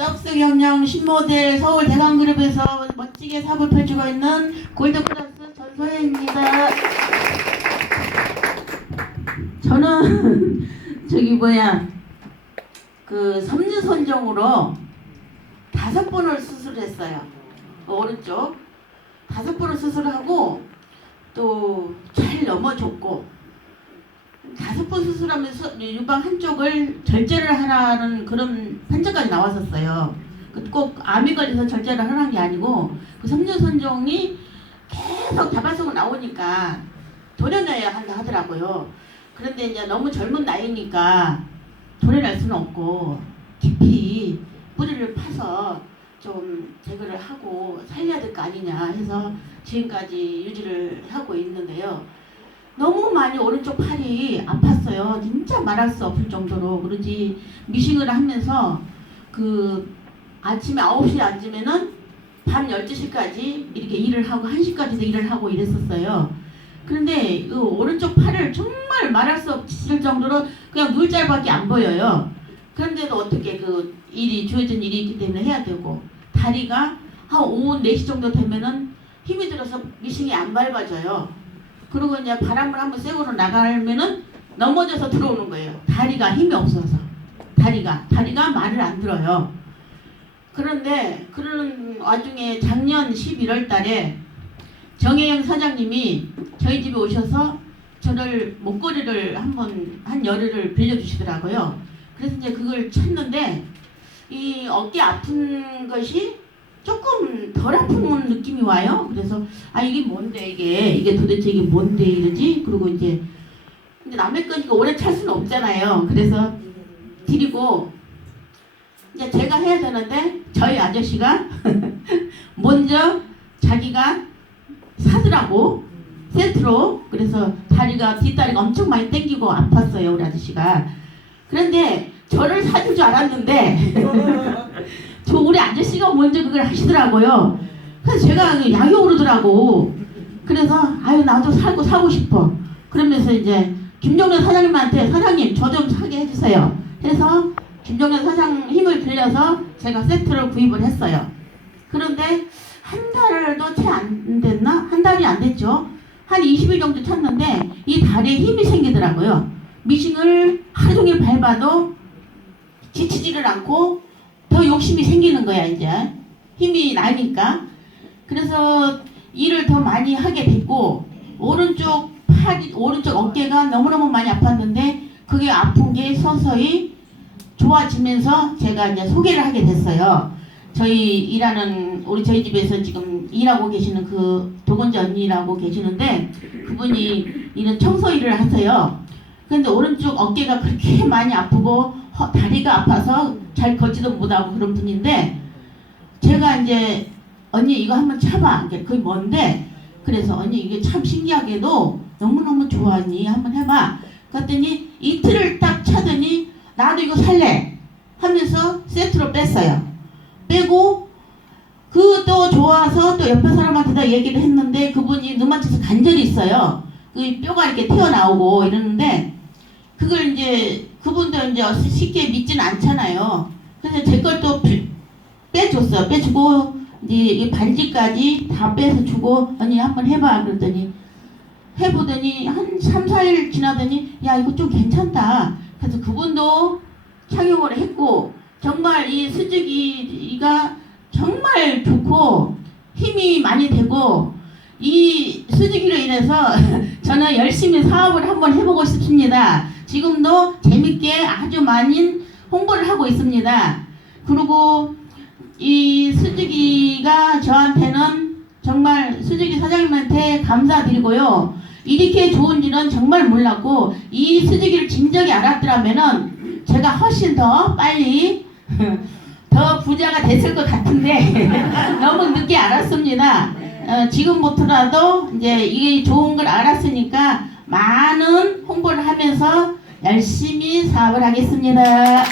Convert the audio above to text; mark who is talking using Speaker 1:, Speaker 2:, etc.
Speaker 1: 썩스경영 신모델 서울 대강그룹에서 멋지게 사업을 펼치고 있는 골드플러스 전소혜입니다. 저는 저기 뭐야 그 섬유선정으로 다섯 번을 수술했어요. 그 오른쪽 다섯 번을 수술하고 또 잘 넘어졌고 다섯 번 수술하면서 유방 한쪽을 절제를 하라는 그런 판정까지 나왔었어요. 그꼭 암이 걸려서 절제를 하라는 게 아니고 그 섬유선종이 계속 다발성으로 나오니까 도려내야 한다 하더라고요. 그런데 이제 너무 젊은 나이니까 도려낼 수는 없고 깊이 뿌리를 파서 좀 제거를 하고 살려야 될 거 아니냐 해서 지금까지 유지를 하고 있는데요. 너무 많이 오른쪽 팔이 아팠어요. 진짜 말할 수 없을 정도로. 그러지 미싱을 하면서 그 아침에 9시에 앉으면은 밤 12시까지 이렇게 일을 하고 1시까지도 일을 하고 이랬었어요. 그런데 그 오른쪽 팔을 정말 말할 수 없을 정도로 그냥 물살밖에 안 보여요. 그런데도 어떻게 그 일이 주어진 일이 있기 때문에 해야 되고 다리가 한 오후 4시 정도 되면은 힘이 들어서 미싱이 안 밟아져요. 그리고 이제 바람을 한번 쐬고 나가면은 넘어져서 들어오는 거예요. 다리가 힘이 없어서. 다리가. 다리가 말을 안 들어요. 그런데 그런 와중에 작년 11월 달에 정혜영 사장님이 저희 집에 오셔서 저를 목걸이를 한번 한 열흘을 빌려주시더라고요. 그래서 이제 그걸 쳤는데 이 어깨 아픈 것이 조금 덜 아픈 느낌이 와요. 그래서 아 이게 뭔데 이게 이게 도대체 이게 뭔데 이러지? 그리고 이제 근데 남의 거니까 오래 찰 수는 없잖아요. 그래서 드리고 이제 제가 해야 되는데 저희 아저씨가 먼저 자기가 사더라고 세트로 그래서 다리가 뒷다리가 엄청 많이 땡기고 아팠어요 우리 아저씨가 그런데 저를 사줄 줄 알았는데 저 우리 아저씨가 먼저 그걸 하시더라고요 그래서 제가 약이 오르더라고 그래서 아유 나도 살고 사고 싶어 그러면서 이제 김종현 사장님한테 사장님 저 좀 사게 해주세요 해서 김종현 사장 힘을 빌려서 제가 세트를 구입을 했어요 그런데 한 달도 채 안 됐나? 한 달이 안 됐죠. 한 20일 정도 찼는데 이 다리에 힘이 생기더라고요. 미싱을 하루 종일 밟아도 지치지를 않고 더 욕심이 생기는 거야 이제 힘이 나니까 그래서 일을 더 많이 하게 됐고 오른쪽 팔이 오른쪽 어깨가 너무너무 많이 아팠는데 그게 아픈 게 서서히 좋아지면서 제가 이제 소개를 하게 됐어요. 저희 일하는 우리 저희 집에서 지금 일하고 계시는 그 도건지 언니라고 계시는데 그분이 이런 청소 일을 하세요. 근데 오른쪽 어깨가 그렇게 많이 아프고 허- 다리가 아파서 잘 걷지도 못하고 그런 분인데 제가 이제 언니 이거 한번. 이게 그게 뭔데? 그래서 언니 이게 참 신기하게도 너무너무 좋아하니 한번 해봐. 그랬더니 이틀을 딱 차더니 나도 이거 살래 하면서 세트로 뺐어요. 빼고 그또 좋아서 또 옆에 사람한테 다 얘기를 했는데 그분이 눈맞춰서 간절히 있어요. 그 뼈가 이렇게 튀어나오고 이러는데 그걸 이제 그분도 이제 쉽게 믿지는 않잖아요. 그래서 제 걸 또 빼줬어요. 빼주고 이 반지까지 다 빼서 주고 언니 한번 해봐 그랬더니 해보더니 한 3, 4일 지나더니 야 이거 좀 괜찮다. 그래서 그분도 착용을 했고 정말 이 수직이가 정말 좋고 힘이 많이 되고 이 수직이로 인해서 저는 열심히 사업을 한번 해보고 싶습니다. 지금도 재밌게 아주 많이 홍보를 하고 있습니다. 그리고 이 수직이가 저한테는 정말 수직이 사장님한테 감사드리고요. 이렇게 좋은지는 정말 몰랐고 이 수직이를 진작에 알았더라면은 제가 훨씬 더 빨리 더 부자가 됐을 것 같은데 너무 늦게 알았습니다. 어, 지금부터라도 이제 이게 좋은 걸 알았으니까 많은 홍보를 하면서 열심히 사업을 하겠습니다.